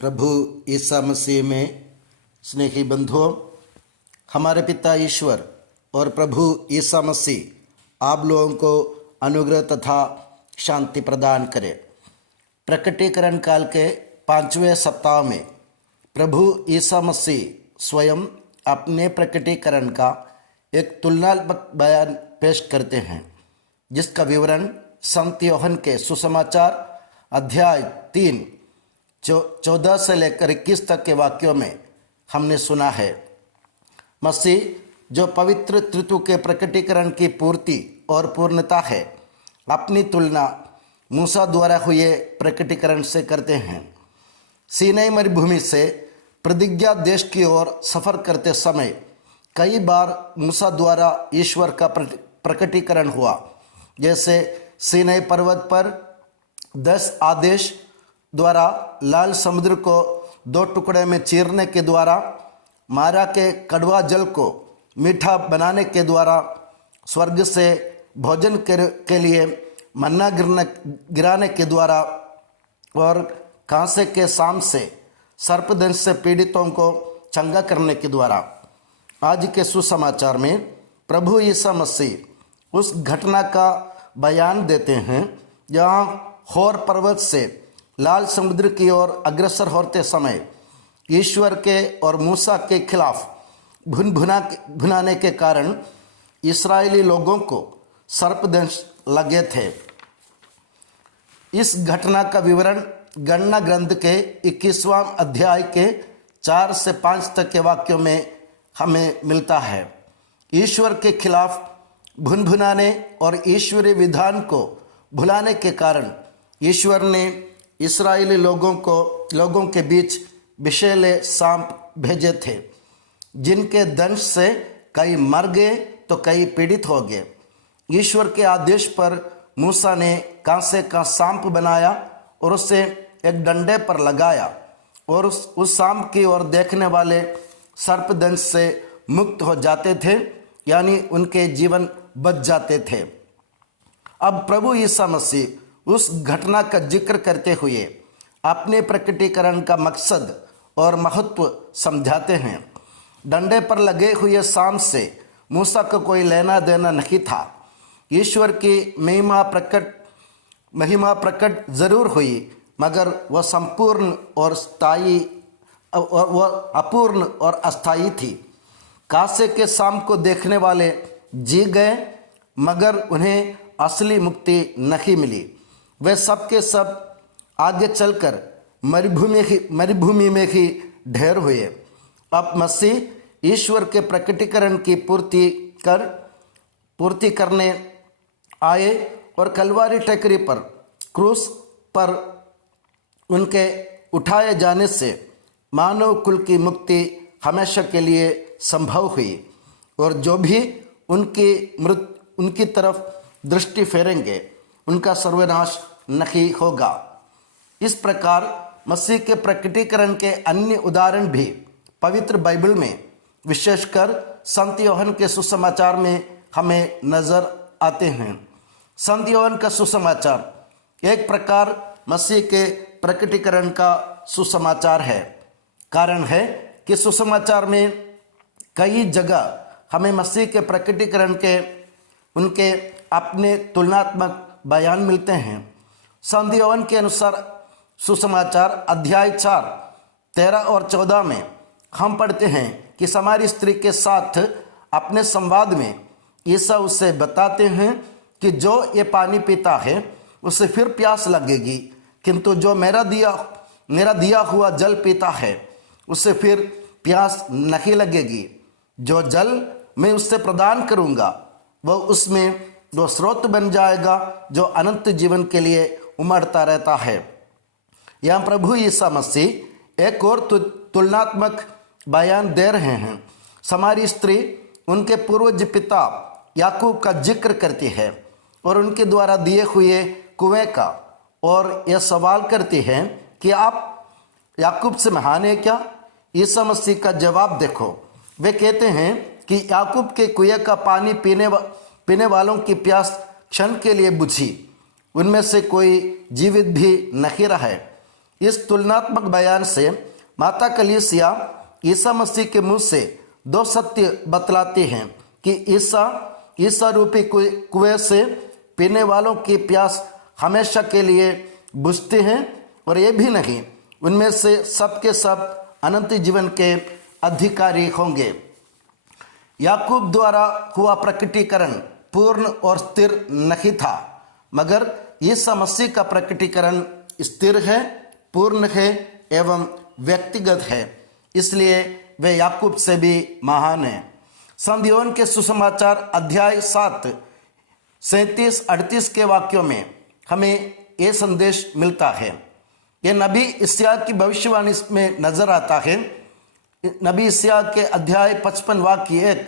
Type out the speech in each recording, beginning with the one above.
प्रभु ईसा मसीह में स्नेही बंधुओं, हमारे पिता ईश्वर और प्रभु ईसा मसीह आप लोगों को अनुग्रह तथा शांति प्रदान करे। प्रकटीकरण काल के 5वें सप्ताह में प्रभु ईसा मसीह स्वयं अपने प्रकटीकरण का एक तुलनात्मक बयान पेश करते हैं, जिसका विवरण संत यूहन्ना के सुसमाचार अध्याय 3 14 से लेकर 21 तक के वाक्यों में हमने सुना है। मसीह जो पवित्र त्रित्व के प्रकटीकरण की पूर्ति और पूर्णता है, अपनी तुलना मूसा द्वारा हुए प्रकटीकरण से करते हैं। सीनै मरुभूमि से प्रतिज्ञा देश की ओर सफर करते समय कई बार मूसा द्वारा ईश्वर का प्रकटीकरण हुआ, जैसे सीनै पर्वत पर 10 आदेश द्वारा, लाल समुद्र को 2 टुकड़े में चीरने के द्वारा, मारा के कड़वा जल को मीठा बनाने के द्वारा, स्वर्ग से भोजन के लिए मन्ना गिराने के द्वारा और कांसे के साम से सर्पदंश से पीड़ितों को चंगा करने के द्वारा। आज के सुसमाचार में प्रभु ईसा मसीह उस घटना का बयान देते हैं जहाँ होर पर्वत से लाल समुद्र की ओर अग्रसर होते समय ईश्वर के और मूसा के खिलाफ भुनाने के कारण इस्राएली लोगों को सर्पदंश लगे थे। इस घटना का विवरण गणना ग्रंथ के 21वां अध्याय के 4 से 5 तक के वाक्यों में हमें मिलता है। ईश्वर के खिलाफ भुनाने और ईश्वरीय विधान को भुलाने के कारण ईश्वर ने इस्राएली लोगों के बीच विषैले सांप भेजे थे, जिनके दंश से कई मर गए तो कई पीड़ित हो गए। ईश्वर के आदेश पर मूसा ने कांसे का सांप बनाया और उसे एक डंडे पर लगाया और उस सांप की ओर देखने वाले सर्पदंश से मुक्त हो जाते थे, यानी उनके जीवन बच जाते थे। अब प्रभु ईसा मसीह उस घटना का जिक्र करते हुए अपने प्रकटीकरण का मकसद और महत्व समझाते हैं। डंडे पर लगे हुए सांप से मूसा को कोई लेना देना नहीं था। ईश्वर की महिमा प्रकट जरूर हुई, मगर वह संपूर्ण और स्थायी और वह अपूर्ण और अस्थायी थी। कांसे के सांप को देखने वाले जी गए, मगर उन्हें असली मुक्ति नहीं मिली। वे सब के सब आगे चलकर मरुभूमि में ही ढेर हुए। अब मसीह ईश्वर के प्रकटीकरण की पूर्ति करने आए और कलवारी टेकरी पर क्रूस पर उनके उठाए जाने से मानव कुल की मुक्ति हमेशा के लिए संभव हुई, और जो भी उनकी तरफ दृष्टि फेरेंगे उनका सर्वनाश नहीं होगा। इस प्रकार मसीह के प्रकटीकरण के अन्य उदाहरण भी पवित्र बाइबल में, विशेषकर संत यूहन्ना के सुसमाचार में हमें नजर आते हैं। संत यूहन्ना का सुसमाचार एक प्रकार मसीह के प्रकटीकरण का सुसमाचार है। कारण है कि सुसमाचार में कई जगह हमें मसीह के प्रकटीकरण के उनके अपने तुलनात्मक बयान मिलते हैं। संत यूहन्ना के अनुसार सुसमाचार अध्याय 4 13 और 14 में हम पढ़ते हैं कि समारी स्त्री के साथ अपने संवाद में ईसा उससे बताते हैं कि जो ये पानी पीता है उसे फिर प्यास लगेगी, किंतु जो मेरा दिया हुआ जल पीता है उसे फिर प्यास नहीं लगेगी। जो जल मैं उससे प्रदान करूंगा वह उसमें वो स्रोत बन जाएगा जो अनंत जीवन के लिए उमड़ता रहता है। यहाँ प्रभु ईसा मसीह एक और तुलनात्मक बयान दे रहे हैं। समारी स्त्री उनके पूर्वज पिता याकूब का जिक्र करती है और उनके द्वारा दिए हुए कुएं का, और यह सवाल करती है कि आप याकूब से महान है क्या? ईसा मसीह का जवाब देखो। वे कहते हैं कि याकूब के कुएं का पानी पीने वालों की प्यास क्षण के लिए बुझी, उनमें से कोई जीवित भी नहीं रहा। इस तुलनात्मक बयान से माता कलीसिया ईसा मसीह के मुंह से दो सत्य बतलाती हैं कि ईसा रूपी कुएं से पीने वालों की प्यास हमेशा के लिए बुझती है, और ये भी नहीं उनमें से सब के सब अनंत जीवन के अधिकारी होंगे। याकूब द्वारा हुआ प्रकटीकरण पूर्ण और स्थिर नहीं था, मगर ईसा मसीह का प्रकटीकरण स्थिर है, पूर्ण है एवं व्यक्तिगत है, इसलिए वे याकूब से भी महान है। संत योहन के सुसमाचार अध्याय 7 37-38 के वाक्यों में हमें ये संदेश मिलता है। ये नबी इस्याक की भविष्यवाणी में नजर आता है। नबी इस्याक के अध्याय 55 वाक्य 1,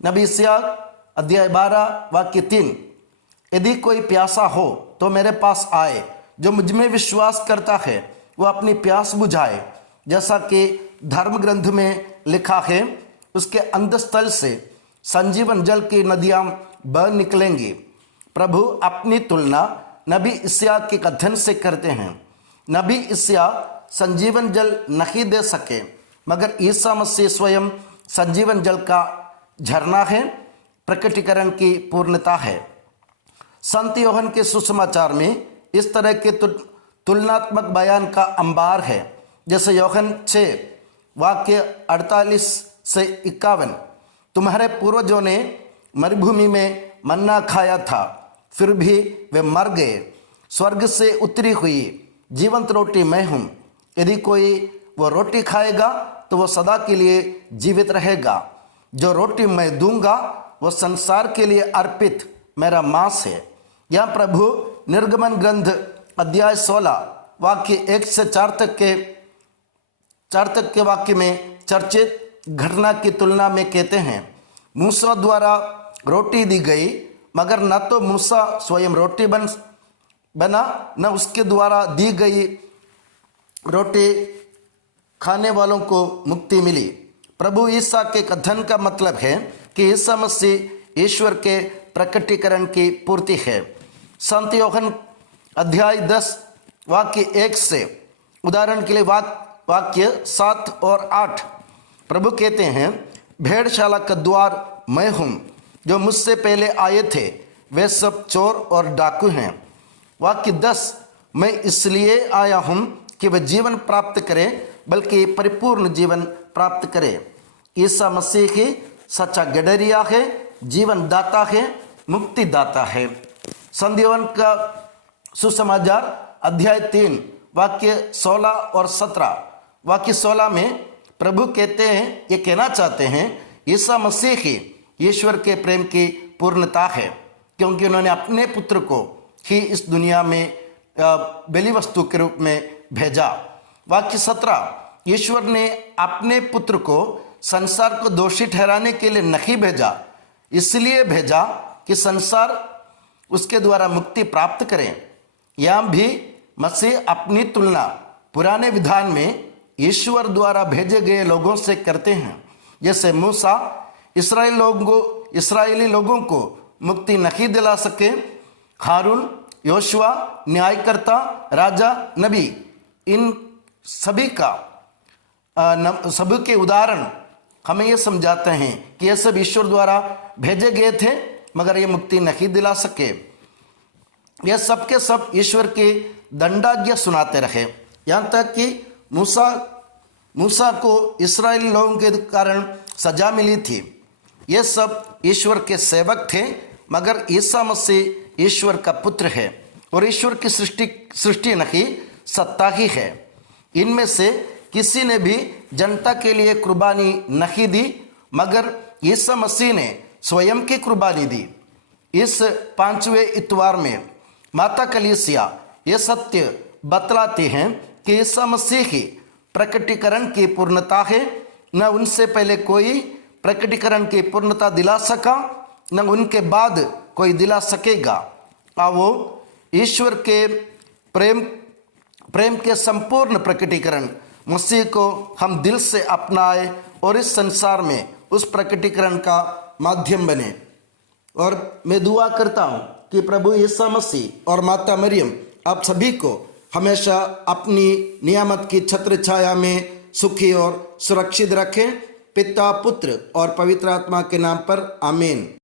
नबी इस्याक अध्याय 12 वाक्य 3, यदि कोई प्यासा हो तो मेरे पास आए, जो मुझ में विश्वास करता है वो अपनी प्यास बुझाए, जैसा कि धर्म ग्रंथ में लिखा है, उसके अंतःस्थल से संजीवन जल की नदियां बह निकलेंगी। प्रभु अपनी तुलना नबी इस्याक के कथन से करते हैं। नबी इस्याक संजीवन जल नहीं दे सके, मगर ईसा मसीह स्वयं संजीवन जल का झरना है, प्रकटीकरण की पूर्णता है। संत योहन के सुसमाचार में इस तरह के तुलनात्मक बयान का अंबार है, जैसे योहन 6 वाक्य 48 से 51, तुम्हारे पूर्वजों ने मरुभूमि में मन्ना खाया था, फिर भी वे मर गए। स्वर्ग से उतरी हुई जीवंत रोटी मैं हूँ, यदि कोई वो रोटी खाएगा तो वो सदा के लिए जीवित रहेगा। जो रोटी मैं दूंगा वो संसार के लिए अर्पित मेरा मांस है। यहाँ प्रभु निर्गमन ग्रंथ अध्याय 16 वाक्य 1 से 4 तक के वाक्य में चर्चित घटना की तुलना में कहते हैं, मूसा द्वारा रोटी दी गई, मगर न तो मूसा स्वयं रोटी बना, न उसके द्वारा दी गई रोटी खाने वालों को मुक्ति मिली। प्रभु ईसा के कथन का मतलब है कि ईसा मसीह ईश्वर के प्रकटीकरण की पूर्ति है। संत योहन अध्याय 10 वाक्य 1 से उदाहरण के लिए वाक्य 7 और 8 प्रभु कहते हैं, भेड़शाला का द्वार मैं हूँ, जो मुझसे पहले आए थे वे सब चोर और डाकू हैं। वाक्य 10, मैं इसलिए आया हूँ कि वे जीवन प्राप्त करें, बल्कि परिपूर्ण जीवन प्राप्त करें। ईसा मसीह ही सच्चा गडरिया है, जीवन दाता है, मुक्ति दाता है। संत योहन का सुसमाचार अध्याय 3 वाक्य 16 और 17। वाक्य 16 में प्रभु कहते हैं, ये कहना चाहते हैं, ईसा मसीह ही ईश्वर के प्रेम की पूर्णता है, क्योंकि उन्होंने अपने पुत्र को ही इस दुनिया में बलि वस्तु के रूप में भेजा। वाक्य 17, ईश्वर ने अपने पुत्र को संसार को दोषी ठहराने के लिए नहीं भेजा, इसलिए भेजा कि संसार उसके द्वारा मुक्ति प्राप्त करें। यहाँ भी मसीह अपनी तुलना पुराने विधान में ईश्वर द्वारा भेजे गए लोगों से करते हैं। जैसे मूसा इस्राएली लोगों को मुक्ति नहीं दिला सके, हारून, योशुआ न्यायकर्ता, राजा, नबी, इन सभी के उदाहरण हमें ये समझाते हैं कि ये सब ईश्वर द्वारा भेजे गए थे, मगर ये मुक्ति नहीं दिला सके। ये सब के सब ईश्वर की दंडाज्ञा सुनाते रहे, यहाँ तक कि मूसा को इस्राएली लोगों के कारण सजा मिली थी। ये सब ईश्वर के सेवक थे, मगर ईसा मसीह ईश्वर का पुत्र है और ईश्वर की सृष्टि नहीं, सत्ता ही है। इनमें से किसी ने भी जनता के लिए कुर्बानी नहीं दी, मगर ईसा मसीह ने स्वयं की कुर्बानी दी। इस 5वें इतवार में माता कलीसिया ये सत्य बतलाती हैं कि ईसा मसीह ही प्रकटीकरण की पूर्णता है। न उनसे पहले कोई प्रकटीकरण की पूर्णता दिला सका, न उनके बाद कोई दिला सकेगा। आओ ईश्वर के प्रेम के संपूर्ण प्रकटीकरण मसीह को हम दिल से अपनाए और इस संसार में उस प्रकटीकरण का माध्यम बने। और मैं दुआ करता हूँ कि प्रभु ईसा मसीह और माता मरियम आप सभी को हमेशा अपनी नियामत की छत्र छाया में सुखी और सुरक्षित रखें। पिता, पुत्र और पवित्र आत्मा के नाम पर आमीन।